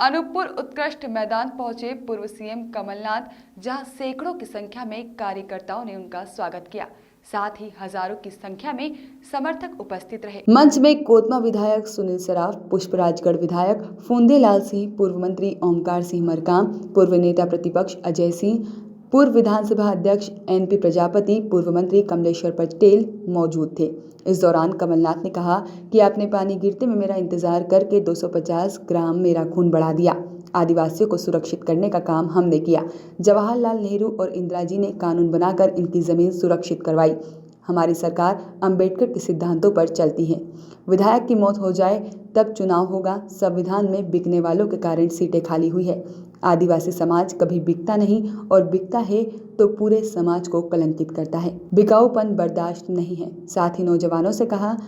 अनूपपुर उत्कृष्ट मैदान पहुंचे पूर्व सीएम कमलनाथ, जहां सैकड़ों की संख्या में कार्यकर्ताओं ने उनका स्वागत किया। साथ ही हजारों की संख्या में समर्थक उपस्थित रहे। मंच में कोतमा विधायक सुनील सराफ, पुष्पराजगढ़ विधायक फूंदेलाल सिंह, पूर्व मंत्री ओमकार सिंह मरकाम, पूर्व नेता प्रतिपक्ष अजय सिंह, पूर्व विधानसभा अध्यक्ष एनपी प्रजापति, पूर्व मंत्री कमलेश्वर पटेल मौजूद थे। इस दौरान कमलनाथ ने कहा कि आपने पानी गिरते में मेरा इंतजार करके 250 ग्राम मेरा खून बढ़ा दिया। आदिवासियों को सुरक्षित करने का काम हमने किया। जवाहरलाल नेहरू और इंदिरा जी ने कानून बनाकर इनकी जमीन सुरक्षित करवाई। हमारी सरकार अंबेडकर के सिद्धांतों पर चलती है। विधायक की मौत हो जाए तब चुनाव होगा। संविधान में बिकने वालों के कारण सीटें खाली हुई है। आदिवासी समाज कभी बिकता नहीं और बिकता है तो पूरे समाज को कलंकित करता है। बिकाऊपन बर्दाश्त नहीं है। साथ ही नौजवानों से कहा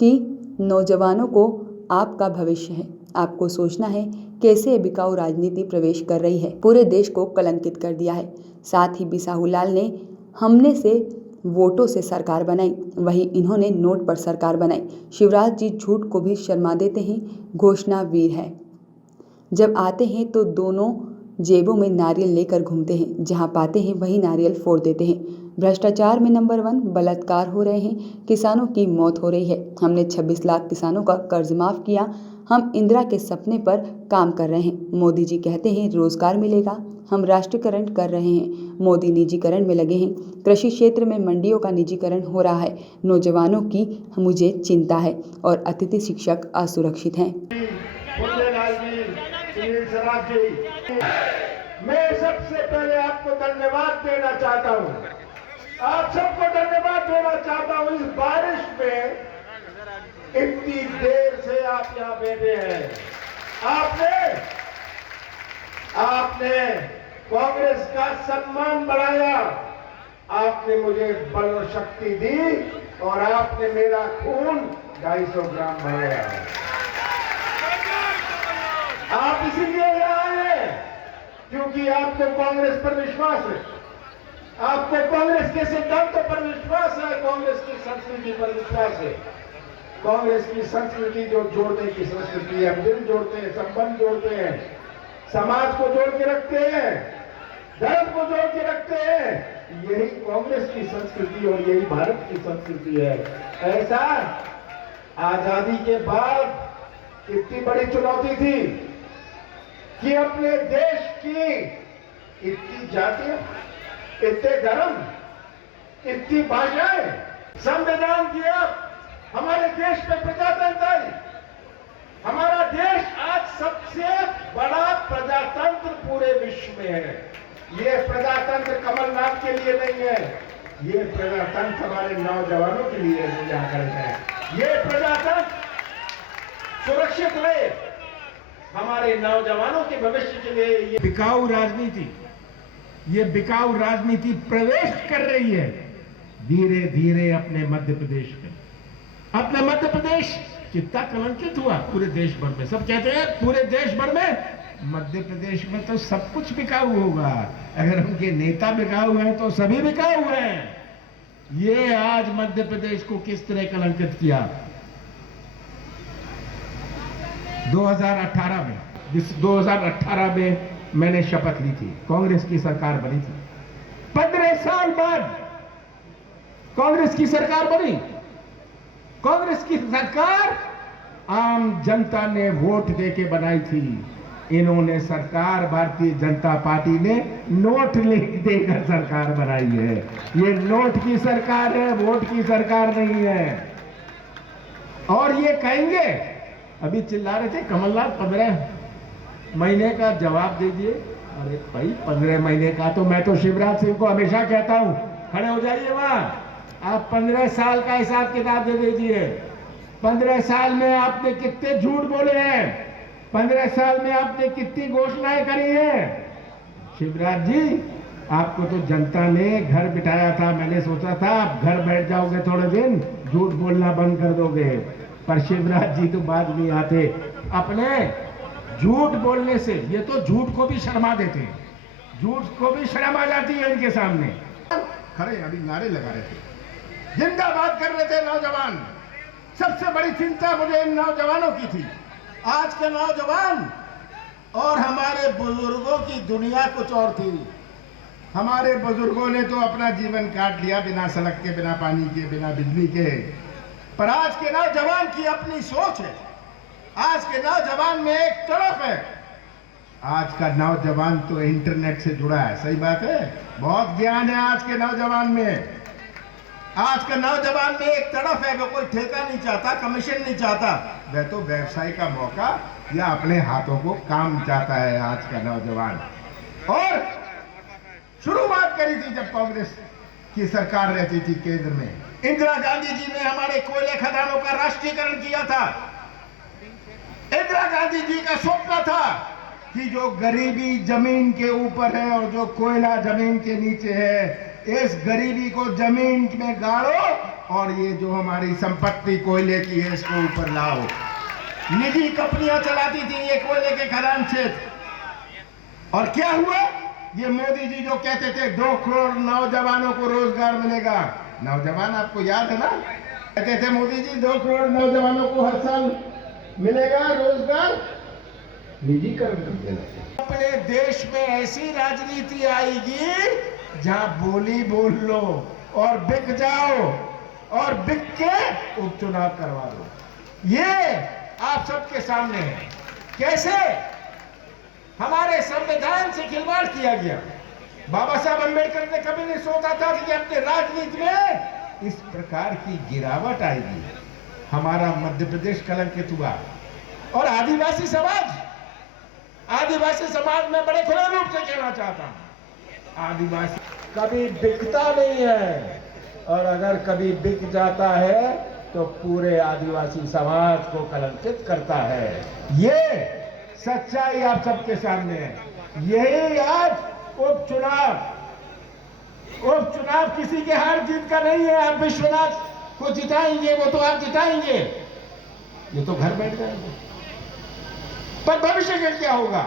कि नौजवानों को आपका भविष्य है, आपको सोचना है कैसे बिकाऊ राजनीति प्रवेश कर रही है, पूरे देश को कलंकित कर दिया है। साथ ही बिसाहूलाल ने हमने से वोटों से सरकार बनाई, वही इन्होंने नोट पर सरकार बनाई। शिवराज जी झूठ को भी शर्मा देते हैं, घोषणा वीर है। जब आते हैं तो दोनों जेबों में नारियल लेकर घूमते हैं, जहां पाते हैं वही नारियल फोड़ देते हैं। भ्रष्टाचार में नंबर 1, बलात्कार हो रहे हैं, किसानों की मौत हो रही है। हमने 26 लाख किसानों का कर्ज माफ किया। हम इंदिरा के सपने पर काम कर रहे हैं। मोदी जी कहते हैं रोजगार मिलेगा, हम राष्ट्रीयकरण कर रहे हैं। मोदी निजीकरण में लगे हैं। कृषि क्षेत्र में मंडियों का निजीकरण हो रहा है। नौजवानों की मुझे चिंता है और अतिथि शिक्षक असुरक्षित हैं। मैं सबसे पहले आपको धन्यवाद देना चाहता हूं। आप सबको धन्यवाद देना चाहता हूं। इस बारिश में इतनी देर से आप यहां बैठे हैं। आपने कांग्रेस का सम्मान बढ़ाया, आपने मुझे बल और शक्ति दी और आपने मेरा खून 250 ग्राम बढ़ाया। आप इसीलिए यहाँ आए क्योंकि आपको कांग्रेस पर विश्वास है, आपको कांग्रेस के सिद्धांतों पर विश्वास है, कांग्रेस की संस्कृति पर विश्वास है। कांग्रेस की संस्कृति जो जोड़ने की संस्कृति है, हम दिल जोड़ते हैं, संबंध जोड़ते हैं, समाज को जोड़ के रखते हैं, धर्म को जोड़ के रखते हैं। यही कांग्रेस की संस्कृति और यही भारत की संस्कृति है। ऐसा आजादी के बाद इतनी बड़ी चुनौती थी कि अपने देश की इतनी जातियां, इतने धर्म, इतनी भाषाएं, संविधान दिया, हमारे देश में प्रजातंत्र आई। हमारा देश आज सबसे बड़ा प्रजातंत्र पूरे विश्व में है। ये प्रजातंत्र कमलनाथ के लिए नहीं है, ये प्रजातंत्र हमारे नौजवानों के लिए मूल्यांकन है। ये प्रजातंत्र सुरक्षित रहे हमारे नौजवानों के भविष्य के लिए। ये बिकाऊ राजनीति प्रवेश कर रही है धीरे धीरे अपने मध्य प्रदेश में। अपना मध्य प्रदेश कितना कलंकित हुआ पूरे देश भर में। सब कहते हैं पूरे देश भर में, मध्य प्रदेश में तो सब कुछ बिकाऊ होगा। अगर उनके नेता बिकाऊ हैं तो सभी बिकाऊ हैं। ये आज मध्य प्रदेश को किस तरह कलंकित किया। 2018 में मैंने शपथ ली थी, कांग्रेस की सरकार बनी थी। 15 साल बाद कांग्रेस की सरकार बनी। कांग्रेस की सरकार आम जनता ने वोट देके बनाई थी। इन्होंने सरकार, भारतीय जनता पार्टी ने नोट लिख देकर सरकार बनाई है। ये नोट की सरकार है, वोट की सरकार नहीं है। और ये कहेंगे, अभी चिल्ला रहे थे कमलनाथ 15 महीने का जवाब दे दिए। अरे भाई 15 महीने का तो मैं तो शिवराज सिंह को हमेशा कहता हूं, खड़े हो जाइए वहां, आप 15 साल का हिसाब किताब दे दीजिए। 15 साल में आपने कितने झूठ बोले हैं, 15 साल में आपने कितनी घोषणाएं करी हैं। शिवराज जी, आपको तो जनता ने घर बिठाया था। मैंने सोचा था आप घर बैठ जाओगे, थोड़े दिन झूठ बोलना बंद कर दोगे, पर शिवराज जी तो बाद में आते। अपने झूठ बोलने से ये तो झूठ को भी शर्मा देते हैं, झूठ को भी शर्म आ जाती है इनके सामने। खड़े अभी नारे लगा रहे थे, जिंदाबाद कर रहे थे नौजवान। सबसे बड़ी चिंता मुझे इन नौजवानों की थी। आज के नौजवान और हमारे बुजुर्गों की दुनिया कुछ और थी। हमारे बुजुर्गों ने तो अपना जीवन काट लिया बिना सड़क के, बिना पानी के, बिना बिजली के। पर आज के नौजवान की अपनी सोच है। आज के नौजवान में एक तरफ है। आज का नौजवान तो इंटरनेट से जुड़ा है। सही बात है, बहुत ज्ञान है आज के नौजवान में। आज का नौजवान में एक तरफ है, वो कोई ठेका नहीं चाहता, कमीशन नहीं चाहता, वह तो व्यवसाय का मौका या अपने हाथों को काम चाहता है आज का नौजवान। और शुरुआत करी थी जब कांग्रेस की सरकार रहती थी केंद्र में। इंदिरा गांधी जी ने हमारे कोयले खदानों का राष्ट्रीयकरण किया था। इंदिरा गांधी जी का स्वप्न था कि जो गरीबी जमीन के ऊपर है और जो कोयला जमीन के नीचे है, इस गरीबी को जमीन में गाड़ो और ये जो हमारी संपत्ति कोयले की है इसको ऊपर लाओ। निजी कंपनियां चलाती थी ये कोयले के खदान क्षेत्र। और क्या हुआ? ये मोदी जी जो कहते थे 2 करोड़ नौजवानों को रोजगार मिलेगा। नौजवान आपको याद है ना? कहते थे मोदी जी 2 करोड़ नौजवानों को हर साल मिलेगा रोजगार। निजीकरण कर देना। अपने देश में ऐसी राजनीति आएगी जहां बोली बोल लो और बिक जाओ और बिक के उपचुनाव करवा दो। ये आप सबके सामने है। कैसे हमारे संविधान से खिलवाड़ किया गया। बाबा साहब अम्बेडकर ने कभी नहीं सोचा था कि अपने राजनीति में इस प्रकार की गिरावट आएगी। हमारा मध्य प्रदेश कलंकित हुआ। और आदिवासी समाज में बड़े खुले रूप से कहना चाहता हूं, आदिवासी कभी बिकता नहीं है, और अगर कभी बिक जाता है तो पूरे आदिवासी समाज को कलंकित करता है। ये सच्चाई आप सबके सामने है। यही आज उपचुनाव किसी के हार जीत का नहीं है। आप विश्वनाथ को जिताएंगे, वो तो आप जिताएंगे, ये तो घर बैठ जाएंगे। पर भविष्य का क्या होगा?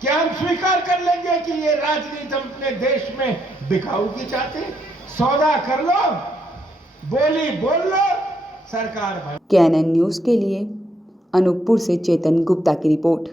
क्या हम स्वीकार कर लेंगे कि ये राजनीति हम अपने देश में बिकाऊ की चाहते? सौदा कर लो, बोली बोल लो, सरकार। KNN न्यूज के लिए अनूपपुर से चेतन गुप्ता की रिपोर्ट।